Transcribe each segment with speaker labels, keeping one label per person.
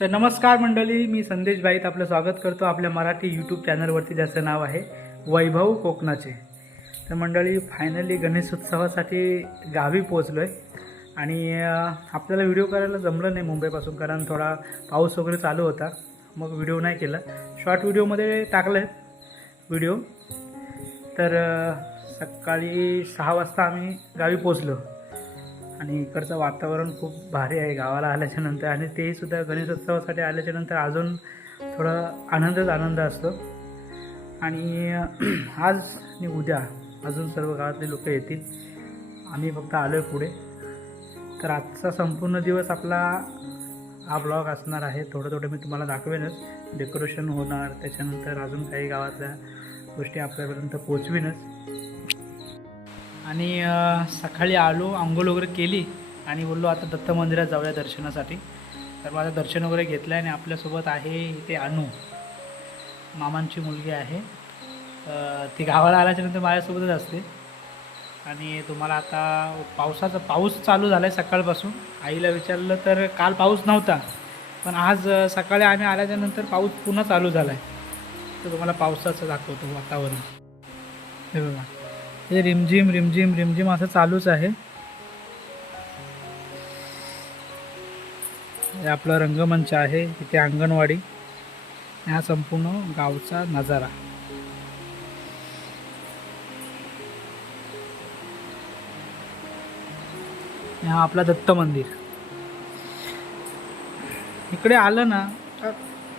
Speaker 1: तर नमस्कार मंडळी मी संदेश बाईत आपलं स्वागत करतो आपल्या मराठी यूट्यूब चॅनलवरती ज्याचं नाव आहे वैभव कोकणाचे. तर मंडळी फायनली गणेश उत्सवासाठी गावी पोचलो आहे आणि आपल्याला व्हिडिओ करायला जमलं नाही मुंबईपासून कारण थोडा पाऊस वगैरे चालू होता. मग व्हिडिओ नाही केला. शॉर्ट व्हिडिओमध्ये टाकलं आहे व्हिडिओ तर सकाळी सहा वाजता आम्ही गावी पोचलो आणि इकडचं वातावरण खूप भारी आहे गावाला आल्याच्यानंतर. आणि तेही सुद्धा गणेशोत्सवासाठी आल्याच्यानंतर अजून थोडं आनंदच आनंद असतो. आणि आज आणि उद्या अजून सर्व गावातले लोक येतील. आम्ही फक्त आलो आहे पुढे. तर आजचा संपूर्ण दिवस आपला हा ब्लॉग असणार आहे. थोडं थोडं मी तुम्हाला दाखवेनच. डेकोरेशन होणार त्याच्यानंतर अजून काही गावातल्या गोष्टी आपल्यापर्यंत पोचवीनच. आणि सकाळी आलो आंघोळ वगैरे केली आणि बोललो आता दत्त मंदिरात जाऊया दर्शनासाठी. तर माझं दर्शन वगैरे घेतलं आणि आपल्यासोबत आहे इथे अनु. मामांची मुलगी आहे. ती गावाला आल्याच्यानंतर माझ्यासोबतच असते. आणि तुम्हाला आता पावसाचा पाऊस चालू झाला आहे सकाळपासून. आईला विचारलं तर काल पाऊस नव्हता पण आज सकाळी आम्ही आल्याच्यानंतर पाऊस पुन्हा चालू झाला आहे तर तुम्हाला पावसाचं दाखवतो वातावरण. हे बघा. हे रिमझिम रिमझिम रिमझिम असं चालूच आहे. हे आपलं रंगमंच आहे इथे अंगणवाडी. हा संपूर्ण गावचा नजारा. हा आपला दत्त मंदिर. इकडे आलं ना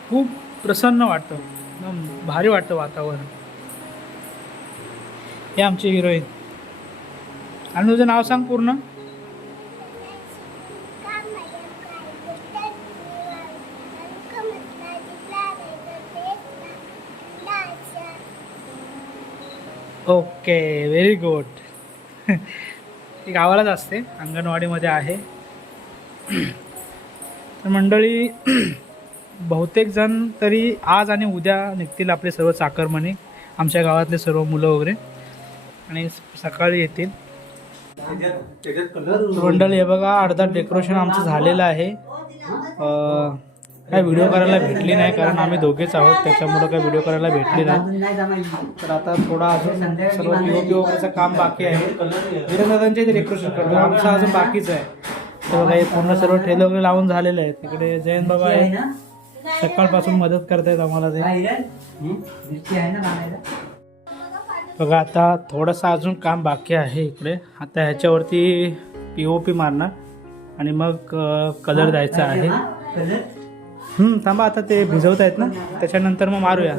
Speaker 1: खूप प्रसन्न वाटतं. एकदम भारी वाटतं वातावरण. हे आमची हिरोईन. आणि तुझं नाव सांग पूर्ण. Okay very good. ती गावालाच असते अंगणवाडीमध्ये आहे. तर मंडळी बहुतेक जण तरी आज आणि उद्या निघतील आपले सर्व चाकरमणी आमच्या गावातले सर्व मुलं वगैरे. आणि सकाळी येतील. मंडळी हे बघा अर्धा डेकोरेशन आमचं झालेलं आहे. अं, काय व्हिडिओ करायला भेटली नाही कारण आम्ही दोघेच आहोत त्याच्यामुळं काय व्हिडिओ करायला भेटली नाही. तर आता थोडा अजून सर्व पी ओ पी वगैरेचं काम बाकी आहे. इथे डेकोरेशन करतो आमचं अजून बाकीच आहे. तर बघा हे पूर्ण सर्व ठेले वगैरे लावून झालेले आहेत तिकडे जयंत बाबा आहे. सकाळपासून मदत करतायत आम्हाला ते. बघा आता थोडंसं अजून काम बाकी आहे इकडे. आता ह्याच्यावरती पी ओ पी मारणार. आणि मग कलर द्यायचा आहे. हम्म, थांबा आता ते भिजवत आहेत ना? त्याच्यानंतर मग मारूया.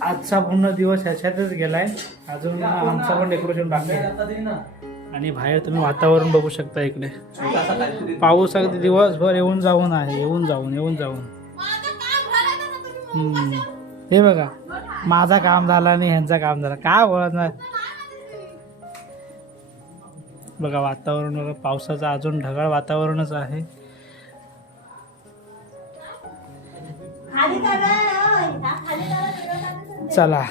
Speaker 1: आजचा पूर्ण दिवस ह्याच्यातच गेलाय. अजून आमचं पण डेकोरेशन बाकी आहे. आणि बाहेर तुम्ही वातावरण बघू शकता इकडे. पाऊस अगदी दिवसभर येऊन जाऊन आहे येऊन जाऊन येऊन जाऊन. हम्म. हे बघा. माझा काम झाला आणि ह्यांचा काम झाला. काय बोलणार बघा वातावरण बघा पावसाचं अजून ढगाळ वातावरणच आहे. चला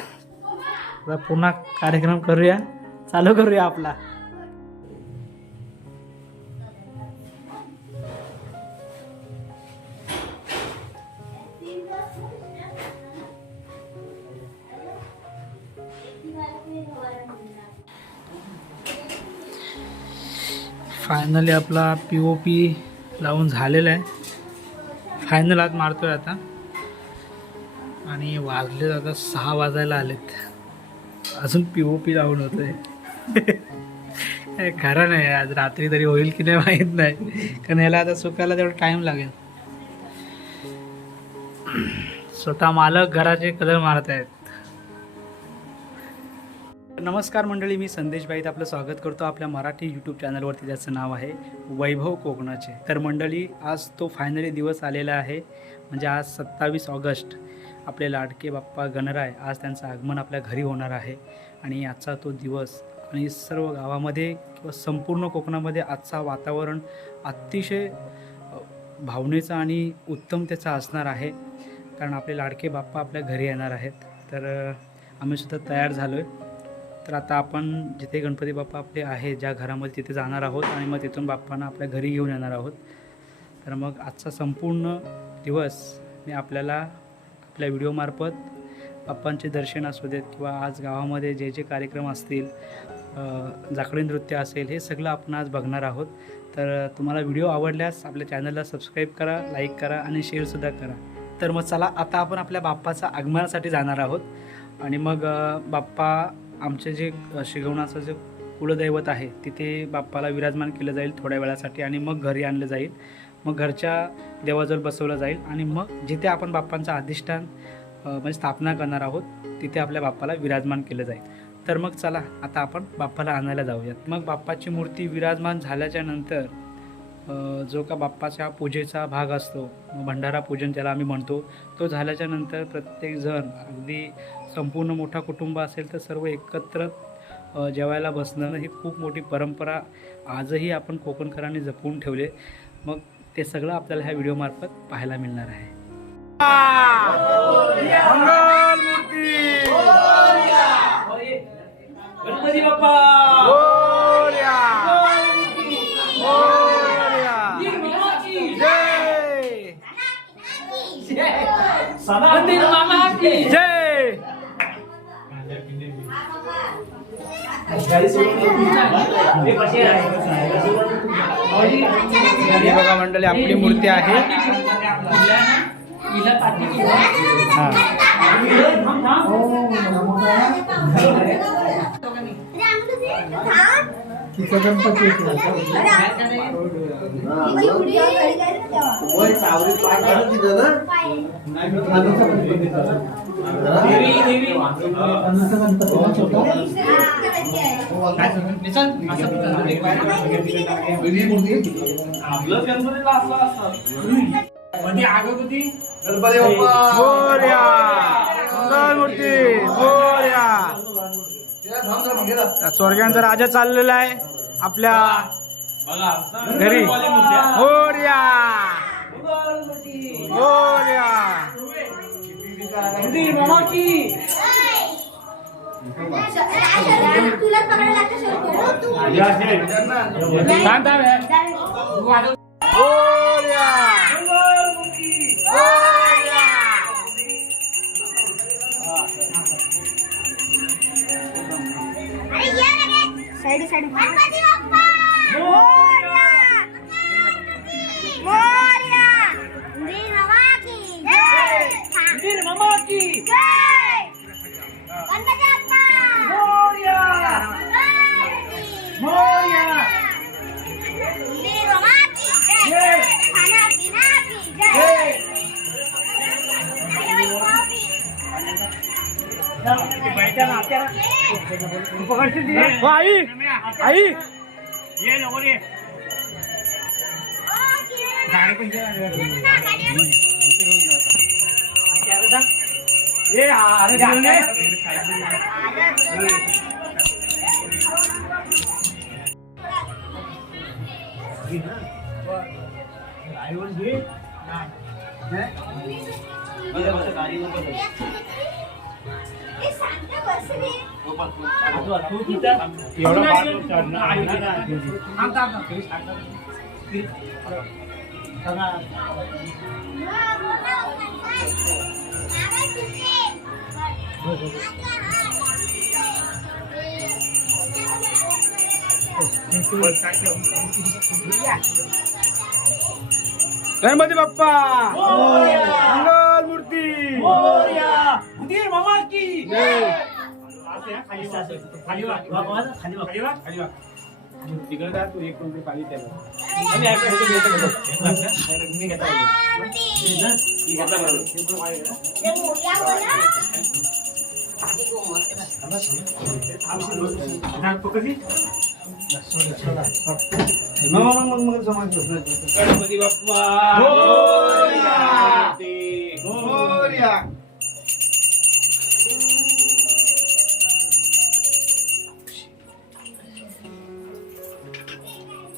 Speaker 1: पुन्हा कार्यक्रम करूया. चालू करूया आपला. फायनली आपला पी ओ पी लावून झालेला आहे. फायनल आत आहे आता. आणि वाजले आता सहा वाजायला आलेत. अजून पी ओ पी लावून होतं हे खरं नाही आज रात्री तरी होईल की नाही माहीत नाही. कारण ह्याला आता सुकायला तेवढा टाईम लागेल. स्वतः मालक घराचे कलर मारत आहेत नमस्कार मंडळी मी संदेश बाईत आपलं स्वागत करतो आपल्या मराठी यूट्यूब चॅनलवरती ज्याचं नाव आहे वैभव कोकणाचे. तर मंडळी आज तो फायनली दिवस आलेला आहे म्हणजे आज सत्तावीस ऑगस्ट. आपले लाडके बाप्पा गणराय आज त्यांचं आगमन आपल्या घरी होणार आहे. आणि आजचा तो दिवस आणि सर्व गावामध्ये किंवा संपूर्ण कोकणामध्ये आजचा वातावरण अतिशय भावनेचा आणि उत्तमतेचा असणार आहे. कारण आपले लाडके बाप्पा आपल्या घरी येणार आहेत. तर आम्ही सुद्धा तयार झालो आहे तर आता आपण जिथे गणपती बाप्पा आपले आहे ज्या घरामध्ये तिथे जाणार आहोत आणि मग तिथून बाप्पांना आपल्या घरी घेऊन येणार आहोत. तर मग आजचा संपूर्ण दिवस मी आपल्याला आपल्या व्हिडिओमार्फत बाप्पांचे दर्शन असू देत किंवा आज गावामध्ये जे जे कार्यक्रम असतील झाकडी जाकडी नृत्य असेल हे सगळं आपण आज बघणार आहोत. तर तुम्हाला व्हिडिओ आवडल्यास आपल्या चॅनलला सबस्क्राईब करा लाईक करा आणि शेअरसुद्धा करा. तर मग चला आता आपण आपल्या बाप्पाचा आगमनासाठी जाणार आहोत. आणि मग बाप्पा आमचे जे शिगवणाचं जे कुलदैवत आहे तिथे बाप्पाला विराजमान केलं जाईल थोड्या वेळासाठी आणि मग घरी आणलं जाईल. मग घरच्या देवाजवळ बसवलं जाईल आणि मग जिथे आपण बाप्पांचं अधिष्ठान म्हणजे स्थापना करणार आहोत तिथे आपल्या बाप्पाला विराजमान केलं जाईल. तर मग चला आता आपण बाप्पाला आणायला जाऊयात. मग बाप्पाची मूर्ती विराजमान झाल्याच्यानंतर जो का बाप्पाच्या पूजेचा भाग असतो भंडारा पूजन ज्याला आम्ही म्हणतो तो झाल्याच्यानंतर प्रत्येकजण अगदी संपूर्ण मोठा कुटुंब असेल तर सर्व एकत्र जेवायला बसणं ही खूप मोठी परंपरा आजही आपण कोकणकरांनी जपून ठेवले मग ते सगळं आपल्याला ह्या व्हिडिओमार्फत पाहायला मिळणार आहे.
Speaker 2: गणपती बाप्पा! मंदिर मामा की
Speaker 1: जय हे बघा मंडळी आपली मूर्ती आहे. हा.
Speaker 2: देवी देवी. आपलं गणपतीला असं असतं. म्हणजे होती.
Speaker 3: गणपती बाप्पा!
Speaker 1: मोरया मंगलमूर्ती मोरया स्वर्गांचा राजा चाललेला आहे आपल्या
Speaker 2: बघा
Speaker 1: घरी. मोरया मोरया
Speaker 4: तुला लगेच. साईड साईड गणपती बाप्पा
Speaker 1: हो, आई आई
Speaker 2: ये नको रे. ये अरे
Speaker 4: शांत बस रे.
Speaker 1: गणपती बाप्पा! मंगल मूर्ती!
Speaker 2: मामा की! तिकडे जा तू एक कोणती पाणी त्याला. आणि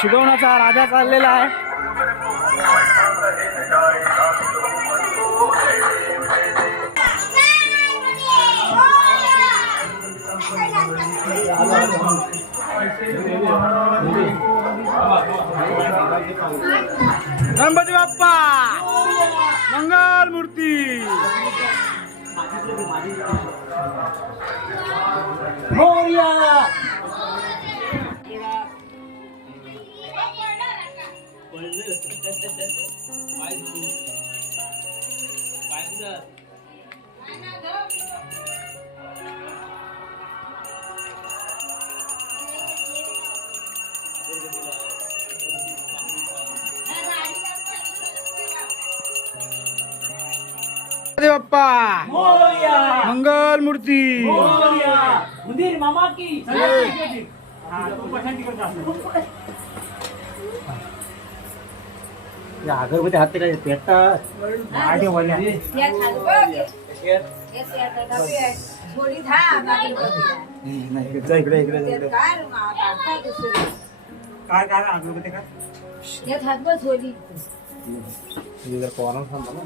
Speaker 5: शिकवण्याचा राजा चाललेला आहे. गणपती बाप्पा मंगल मूर्ती.
Speaker 3: मोर्या
Speaker 5: गणपती बाप्पा मंगल मूर्ती.
Speaker 2: उंदीर मामा की हा.
Speaker 3: अगरबत्ती हात काय पेटतात इकडे इकडे
Speaker 2: काय. काय अगरबत्ती काय
Speaker 6: यात हात बस होली
Speaker 3: इकडे कोणा सांगा ना?